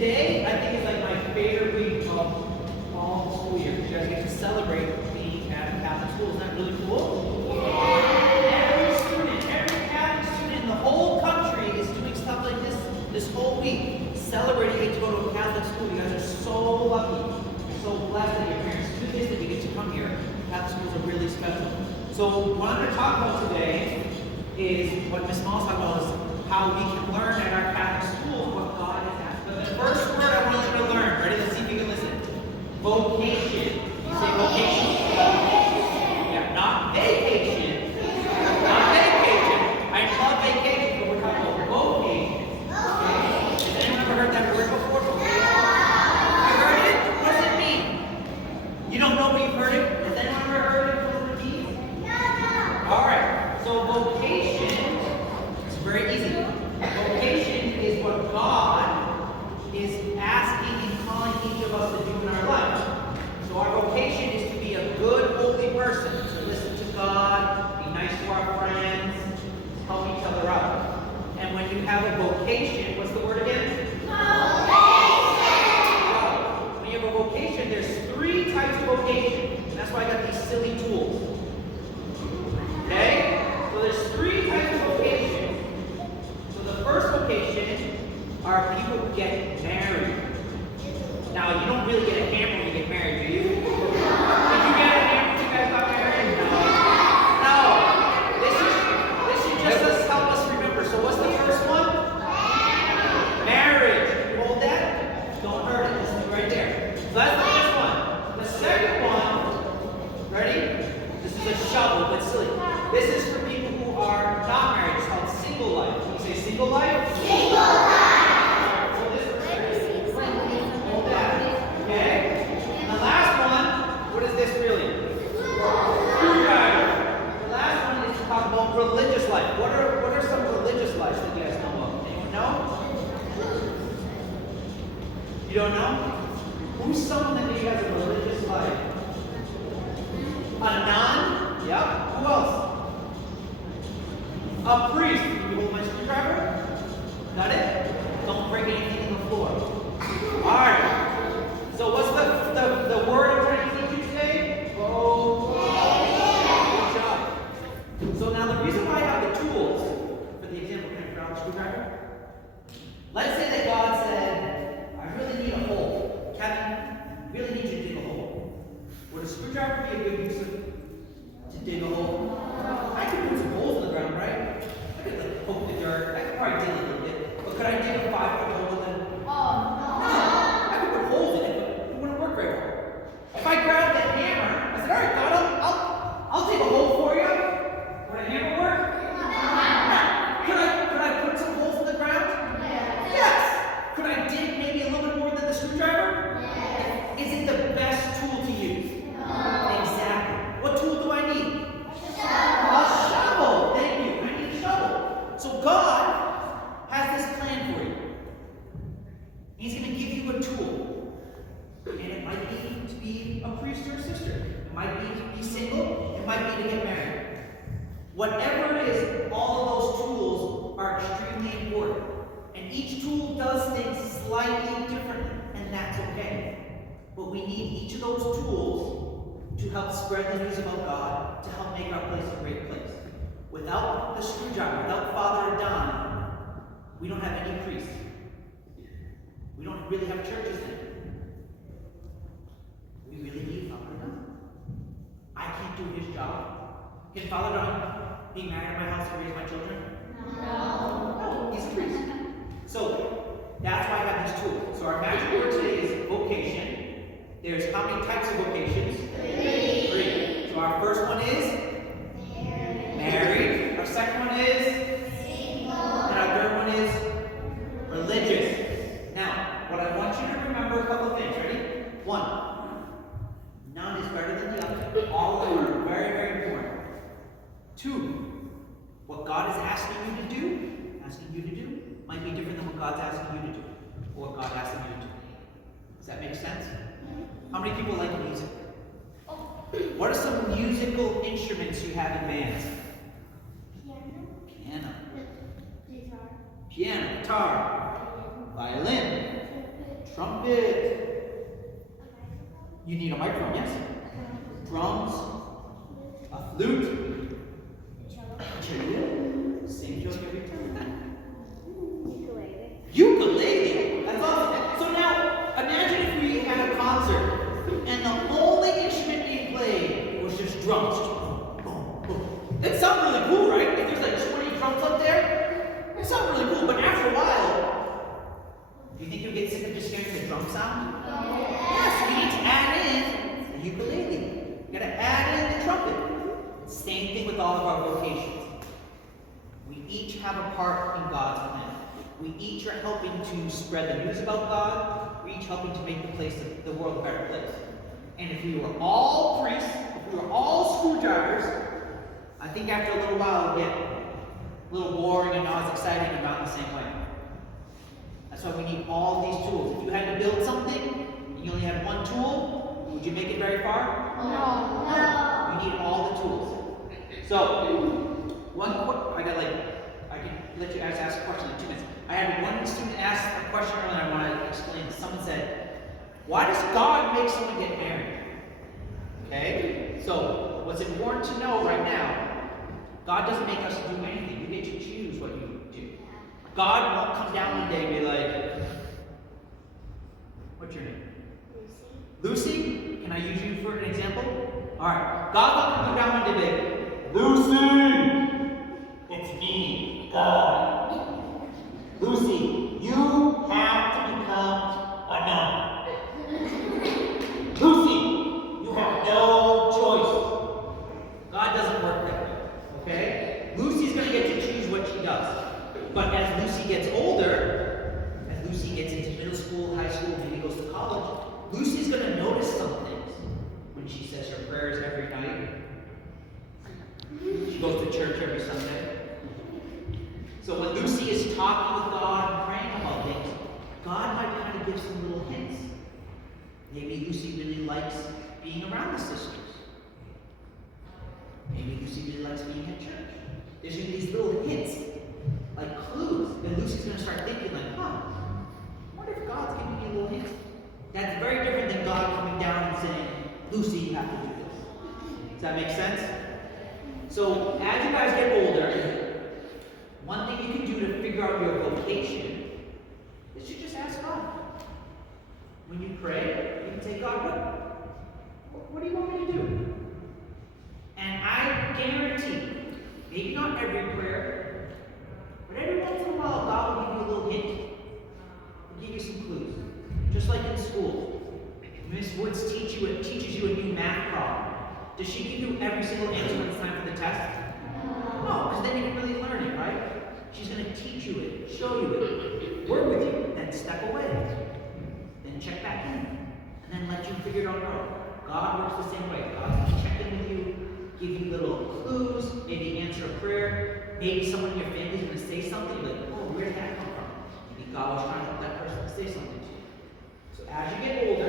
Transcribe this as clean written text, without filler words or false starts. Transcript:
today, I think, is like my favorite week of all the school year. You guys get to celebrate being at a Catholic school. Isn't that really cool? Every Catholic student in the whole country is doing stuff like this whole week, celebrating getting to go to a Catholic school. You guys are so lucky. You're so blessed that your parents do this, that you get to come here. Catholic schools are really special. So what I'm going to talk about today is what Miss Moss talked about, is how we can learn at our Catholic schools what God has asked. But the first word I want you to learn, ready? Let's see if you can listen. Vocation. You say vocation? Yeah, not vacation. Not vacation. I love vacation, but we're talking about vocation. Okay? Has anyone ever heard that word before? You heard it? What does it mean? You don't know, but you've heard it? Has anyone ever heard it? What does it mean? All right. So vocation is very easy. Vocation is what God is asking and calling each of us to do in our life. So our vocation is to be a good, holy person, to listen to God, be nice to our friends, help each other out. And when you have a vocation, what's the word again? Vocation. When you have a vocation, there's 3 types of vocation. And that's why I got these silly tools. Okay? So there's 3 types of vocation. So the first vocation are people who get married. Now, you don't really get a hammer when you get married, do you? Did you get a hammer when you guys got married? No. This should just help us remember. So what's the first one? Marriage. You hold that? Don't hurt it. This is right there. So that's the first one. The second one, ready? This is a shovel, but silly. This is for people who are not married. It's called single life. Can you say single life? Single life. Hold that. Okay? And the last one, what is this really? Screwdriver. The last one is to talk about religious life. What are some religious lives that you guys know of? Anyone know? You don't know? Who's someone that you guys have a religious life? A nun? Yep. Who else? A priest. Can you hold my screwdriver? Got it? Don't break anything in the floor. Alright. So what's the word I'm trying to teach you today? Vocation. Good job. So now the reason why I have the tools for the example, can I grab a screwdriver? Let's say that God said, I really need a hole. Kevin, I really need you to dig a hole. Would a screwdriver be a good use to dig a hole? I could put some holes in the ground, right? I could poke the dirt. I could probably dig a little bit. But could I dig a 5-foot hole with it? No. I could put holes in it, but it wouldn't work very well. If I grabbed that hammer, I said, all right, God, I'll dig a hole for you. Would a hammer work? Could I put some holes in the ground? Yes. Could I dig maybe a little bit more than the screwdriver? Is it the best tool to use? Exactly. What tool do I need? A shovel. Thank you. I need a shovel. So God has this plan for you. He's going to give you a tool. And it might be to be a priest or a sister. It might be to be single. It might be to get married. Whatever it is, all of those tools are extremely important. And each tool does things slightly differently, and that's okay. But we need each of those tools to help spread the news about God, to help make our place a great place. Without the screwdriver, without Father Don, we don't have any priests. We don't really have churches then. We really need Father Don. I can't do his job. Can Father Don be married in my house and raise my children? No, he's a priest. So that's why I have these tools. So our magic word today is vocation. There's how many types of vocations? 3. So our first one is married. Our second one is single. And our third one is religious. Now, what I want you to remember a couple of things. Ready? 1. None is better than the other. All of them are very, very important. 2. What God is asking you to do, might be different than what God's asking you to do, or what God asking you to do. Does that make sense? How many people like music? What are some musical instruments you have in bands? Piano. Piano, guitar, violin, Trumpet. You need a microphone, yes? Drums. A flute. Cello. Same joke every time. Ukulele. That's awesome. So now, imagine if we had a concert and the only instrument being played was just drums. It sounds really cool, right? If there's like 20 drums up there, it sounds really cool. But after a while, do you think you'll get sick of just hearing the drum sound? Yes, you need to add in the ukulele. You gotta add in the trumpet. Same thing with all of our vocations. We each have a part in God's plan. We each are helping to spread the news about God. We're each helping to make the world a better place. And if we were all priests, if we were all screwdrivers, I think after a little while it would get a little boring and not as exciting about the same way. That's why we need all these tools. If you had to build something and you only had one tool, would you make it very far? No. You need all the tools. So, I can let you guys ask a question in 2 minutes. I had one student ask a question earlier I want to explain. Someone said, why does God make someone get married? Okay? So, what's important to know right now, God doesn't make us do anything. You get to choose what you do. God won't come down one day and be like, what's your name? Lucy? Can I use you for an example? Alright. God won't come down one day and be like, Lucy! It's me, God. Lucy, you have to become a nun. Lucy, you have no choice. God doesn't work that way, okay? Lucy's going to get to choose what she does. But as Lucy gets older, as Lucy gets into middle school, high school, maybe goes to college, Lucy's going to notice some things when she says her prayers every night. She goes to church every Sunday. So when Lucy is talking with God and praying about things, God might kind of give some little hints. Maybe Lucy really likes being around the sisters. Maybe Lucy really likes being at church. There's going to be these little hints, like clues. And Lucy's going to start thinking like, I wonder if God's giving me little hints. That's very different than God coming down and saying, Lucy, you have to do this. Does that make sense? So as you guys get older, one thing you can do to figure out your vocation is to just ask God. When you pray, you can say, God, what do you want me to do? And I guarantee, maybe not every prayer, but every once in a while, God will give you a little hint. He'll give you some clues. Just like in school. Miss Woods teaches you a new math problem. Does she give you every single answer when it's time for the test? No, because then you didn't really learn it, right? She's going to teach you it, show you it, work with you, then step away. Then check back in, and then let you figure it out on your own. God works the same way. God's going to check in with you, give you little clues, maybe answer a prayer. Maybe someone in your family is going to say something, like, where did that come from? Maybe God was trying to help that person to say something to you. So as you get older,